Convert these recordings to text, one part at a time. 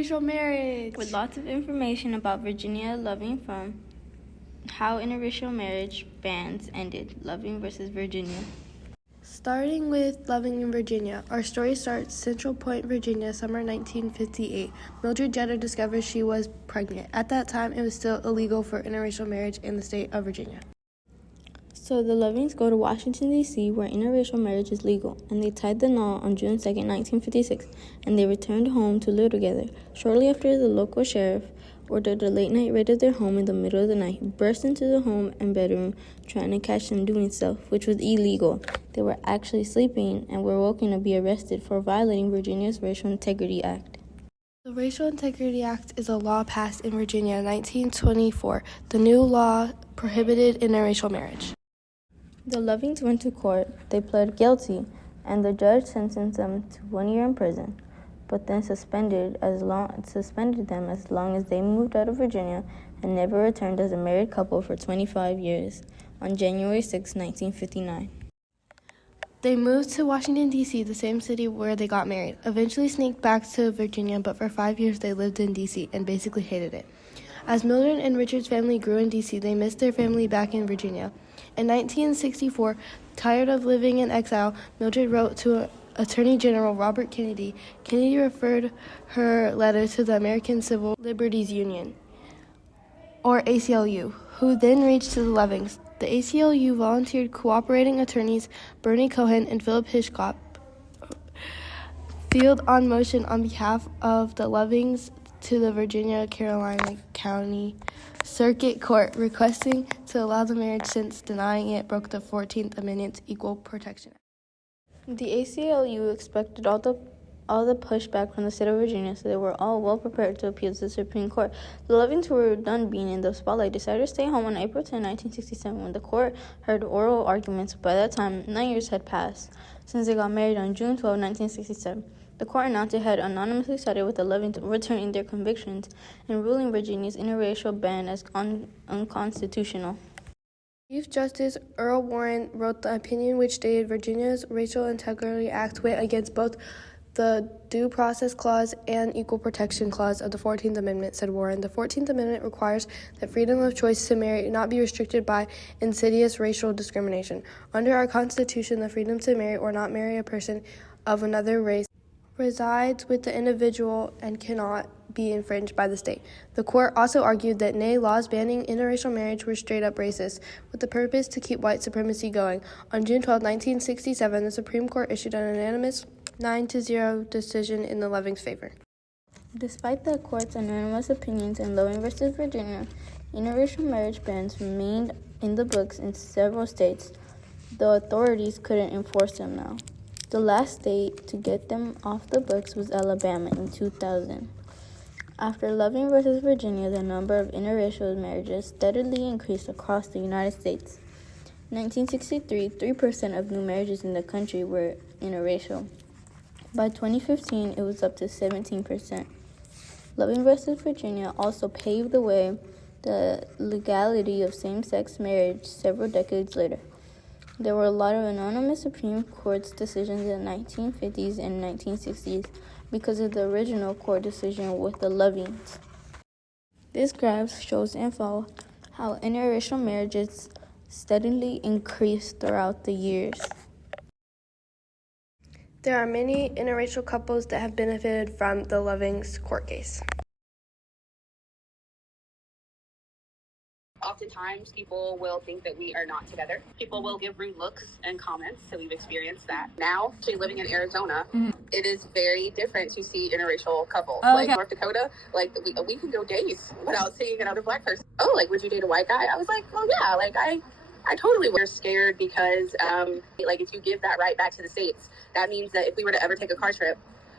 interracial marriage. With lots of information about Virginia Loving from how interracial marriage bans ended. Loving versus Virginia. Starting with Loving in Virginia, our story starts Central Point, Virginia, summer 1958. Mildred Jeter discovers she was pregnant. At that time, it was still illegal for interracial marriage in the state of Virginia. So the Lovings go to Washington, D.C., where interracial marriage is legal, and they tied the knot on June 2nd, 1956, and they returned home to live together. Shortly after, the local sheriff ordered a late-night raid of their home in the middle of the night, burst into the home and bedroom, trying to catch them doing so, which was illegal. They were actually sleeping and were woken to be arrested for violating Virginia's Racial Integrity Act. The Racial Integrity Act is a law passed in Virginia in 1924. The new law prohibited interracial marriage. The Lovings went to court, they pled guilty, and the judge sentenced them to 1 year in prison, but then suspended them as long as they moved out of Virginia and never returned as a married couple for 25 years on January 6, 1959. They moved to Washington, D.C., the same city where they got married, eventually sneaked back to Virginia, but for 5 years they lived in D.C. and basically hated it. As Mildred and Richard's family grew in D.C., they missed their family back in Virginia. In 1964, tired of living in exile, Mildred wrote to Attorney General Robert Kennedy. Kennedy referred her letter to the American Civil Liberties Union, or ACLU, who then reached to the Lovings. The ACLU volunteered cooperating attorneys Bernie Cohen and Philip Hitchcock filed on motion on behalf of the Lovings to the Virginia-Carolina County Circuit Court, requesting to allow the marriage since denying it broke the 14th Amendment's Equal Protection Act. The ACLU expected all the pushback from the state of Virginia, so they were all well prepared to appeal to the Supreme Court. The Lovings, who were done being in the spotlight, decided to stay home on April 10, 1967, when the court heard oral arguments. By that time, 9 years had passed since they got married on June 12, 1967. The court announced it had anonymously sided with the Lovings, overturning their convictions and ruling Virginia's interracial ban as unconstitutional. Chief Justice Earl Warren wrote the opinion which stated Virginia's Racial Integrity Act went against both the Due Process Clause and Equal Protection Clause of the 14th Amendment, said Warren. The 14th Amendment requires that freedom of choice to marry not be restricted by insidious racial discrimination. Under our Constitution, the freedom to marry or not marry a person of another race resides with the individual and cannot be infringed by the state. The court also argued that laws banning interracial marriage were straight up racist, with the purpose to keep white supremacy going. On June 12, 1967, the Supreme Court issued an unanimous 9-0 decision in the Lovings' favor. Despite the court's unanimous opinions in Loving versus Virginia, interracial marriage bans remained in the books in several states. The authorities couldn't enforce them now. The last state to get them off the books was Alabama in 2000. After Loving versus Virginia, the number of interracial marriages steadily increased across the United States. In 1963, 3% of new marriages in the country were interracial. By 2015, it was up to 17%. Loving versus Virginia also paved the way the legality of same-sex marriage several decades later. There were a lot of anonymous Supreme Court decisions in the 1950s and 1960s because of the original court decision with the Lovings. This graph shows info how interracial marriages steadily increased throughout the years. There are many interracial couples that have benefited from the Lovings court case. Oftentimes, people will think that we are not together. People will give rude looks and comments, so we've experienced that. Now, actually living in Arizona, it is very different to see interracial couples. Like North Dakota, like we can go days without seeing another black person. Oh, like, would you date a white guy? I was like, well, yeah, like I totally was scared because, like, if you give that right back to the states, that means that if we were to ever take a car trip,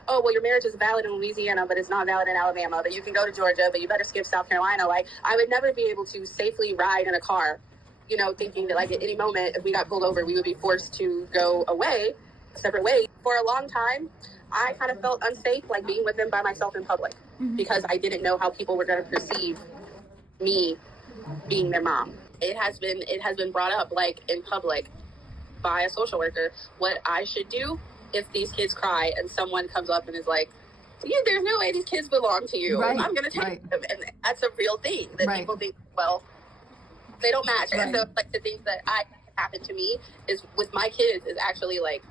oh, well, your marriage is valid in Louisiana, but it's not valid in Alabama, but you can go to Georgia, but you better skip South Carolina. Like, I would never be able to safely ride in a car, you know, thinking that, like, at any moment, if we got pulled over, we would be forced to go away, separate ways. For a long time, I kind of felt unsafe, like, being with them by myself in public, because I didn't know how people were going to perceive me being their mom. It has been brought up, like, in public by a social worker, what I should do if these kids cry and someone comes up and is like, there's no way these kids belong to you. Right. I'm going to take them. And that's a real thing that people think, well, they don't match. And so like the things that happen to me is with my kids is actually like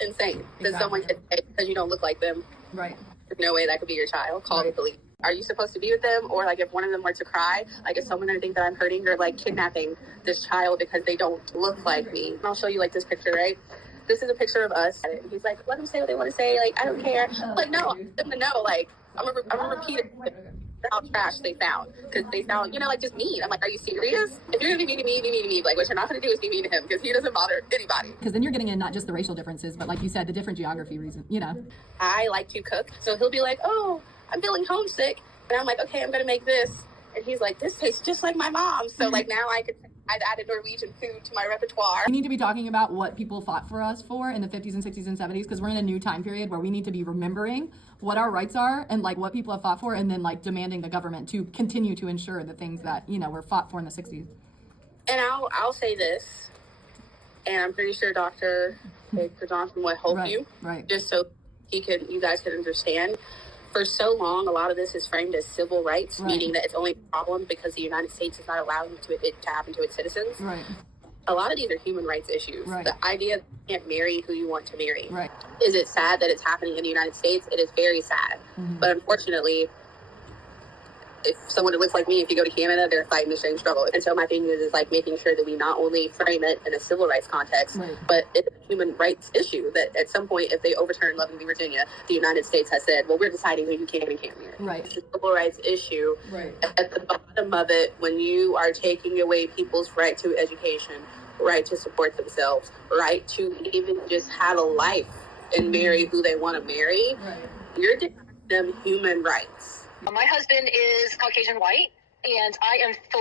insane. That someone could say, because you don't look like them. Right. There's no way that could be your child. Call the police. Are you supposed to be with them? Or like if one of them were to cry, like is someone going to think that I'm hurting or like kidnapping this child because they don't look like me? And I'll show you like this picture, right? This is a picture of us. And he's like, let them say what they want to say. Like, I don't care. Like, no, I want them to know. Like, I'm gonna repeat it. How trash they sound. Because they sound, like just mean. I'm like, are you serious? If you're going to be mean to me, be mean to me. Like, what you're not going to do is be mean to him because he doesn't bother anybody. Because then you're getting in not just the racial differences, but like you said, the different geography reason, I like to cook. So he'll be like, oh, I'm feeling homesick. And I'm like, okay, I'm going to make this. And he's like, this tastes just like my mom. So like now I've added Norwegian food to my repertoire. We need to be talking about what people fought for us for in the 50s and 60s and 70s, because we're in a new time period where we need to be remembering what our rights are and like what people have fought for, and then like demanding the government to continue to ensure the things that, were fought for in the 60s. And I'll say this, and I'm pretty sure Dr. Johnson would help you, just so you guys can understand. For so long, a lot of this is framed as civil rights, meaning that it's only a problem because the United States is not allowing it to happen to its citizens. Right. A lot of these are human rights issues. Right. The idea that you can't marry who you want to marry. Right. Is it sad that it's happening in the United States? It is very sad. Mm-hmm. But unfortunately, if someone that looks like me, if you go to Canada, they're fighting the same struggle. And so my thing is like making sure that we not only frame it in a civil rights context, but it's a human rights issue that at some point, if they overturn Love v. Virginia, the United States has said, well, we're deciding who you can and can't marry. Right. It's a civil rights issue. Right. At the bottom of it, when you are taking away people's right to education, right to support themselves, right to even just have a life and marry who they want to marry, you're denying them human rights. My husband is Caucasian white, and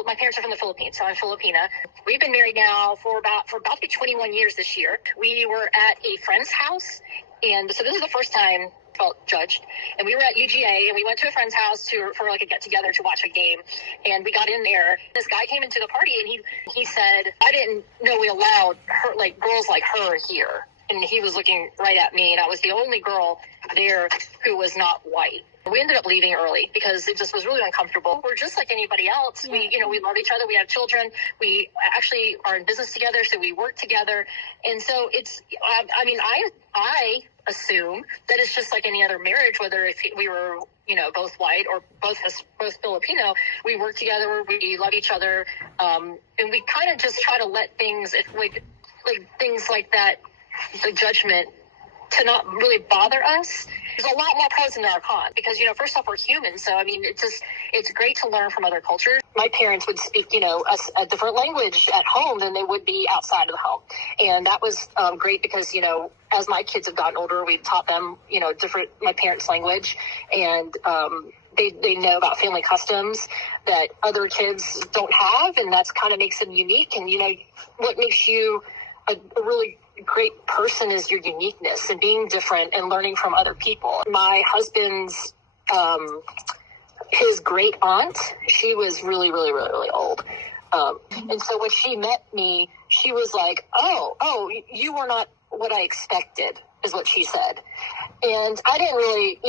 my parents are from the Philippines, so I'm Filipina. We've been married now for about to be 21 years this year. We were at a friend's house, and so this is the first time I felt judged. And we were at UGA, and we went to a friend's house for like a get-together to watch a game. And we got in there. This guy came into the party, and he said, I didn't know we allowed girls like her here. And he was looking right at me, and I was the only girl there who was not white. We ended up leaving early because it just was really uncomfortable. We're just like anybody else. Yeah. We love each other. We have children. We actually are in business together, so we work together. And so it's, I assume that it's just like any other marriage, whether if we were, both white or both Filipino, we work together, we love each other. And we kind of just try to let things, things like that, the judgment, to not really bother us. There's a lot more pros than there are cons because, first off, we're human. So, it's great to learn from other cultures. My parents would speak, a different language at home than they would be outside of the home. And that was great because, as my kids have gotten older, we've taught them, my parents' language. And they know about family customs that other kids don't have. And that's kind of makes them unique. And, what makes you a really great person is your uniqueness and being different and learning from other people. My husband's, his great aunt, she was really, really, really, really old. And so when she met me, she was like, oh, you were not what I expected, is what she said. And I didn't really,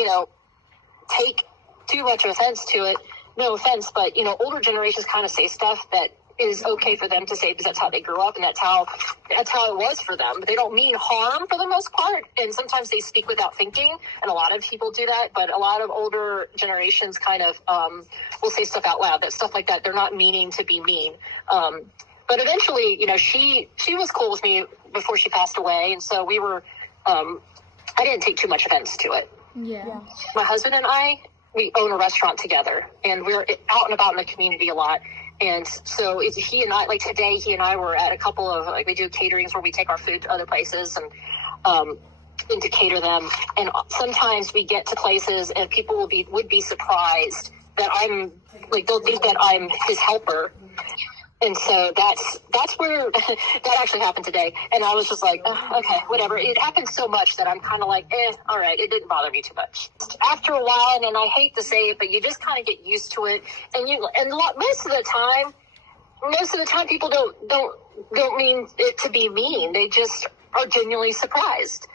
take too much offense to it. No offense, but, older generations kind of say stuff that is okay for them to say because that's how they grew up and that's how it was for them. But they don't mean harm for the most part. And sometimes they speak without thinking. And a lot of people do that. But a lot of older generations kind of will say stuff out loud. That stuff like that. They're not meaning to be mean. But eventually, she was cool with me before she passed away. And so we were, I didn't take too much offense to it. Yeah. My husband and I, we own a restaurant together. And we're out and about in the community a lot. And so he and I, today, he and I were at a couple of, we do caterings where we take our food to other places and to cater them. And sometimes we get to places and people would be surprised that I'm, they'll think that I'm his helper. And so that's where that actually happened today. And I was just like, okay, whatever. It happens so much that I'm kind of like, all right, it didn't bother me too much. After a while, and I hate to say it, but you just kind of get used to it. And most of the time people don't mean it to be mean. They just are genuinely surprised.